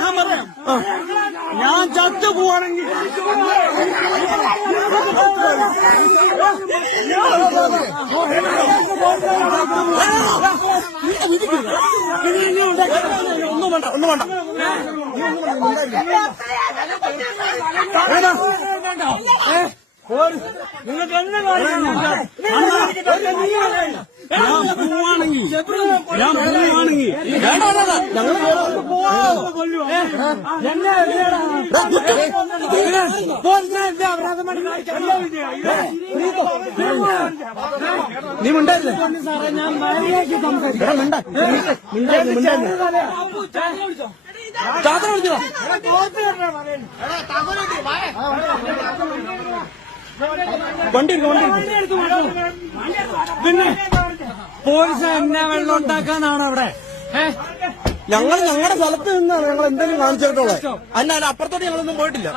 ഞാൻ പറയാം, ഞാൻ ചത്തു പോവാണെങ്കിൽ ഒന്നും വേണ്ട, ഒന്നും വേണ്ട. നിങ്ങൾക്ക് എന്നെ ഞാൻ പോവാണെങ്കിൽ നീ ഉണ്ടായില്ലേ സാറേ? ഞാൻ മര്യാദയ്ക്ക് സംസാരിക്കാം. ചാത്ര വിളിച്ചോ? വണ്ടി പിന്നെ പോലീസ് എന്നെ വെള്ളം ഉണ്ടാക്കാനാണ് അവിടെ. ഞങ്ങൾ ഞങ്ങളുടെ സ്ഥലത്ത് നിന്നാണ് ഞങ്ങൾ എന്തെങ്കിലും കാണിച്ചിട്ടുള്ളത്. അല്ല അപ്പുറത്തോട്ട് ഞങ്ങളൊന്നും പോയിട്ടില്ല.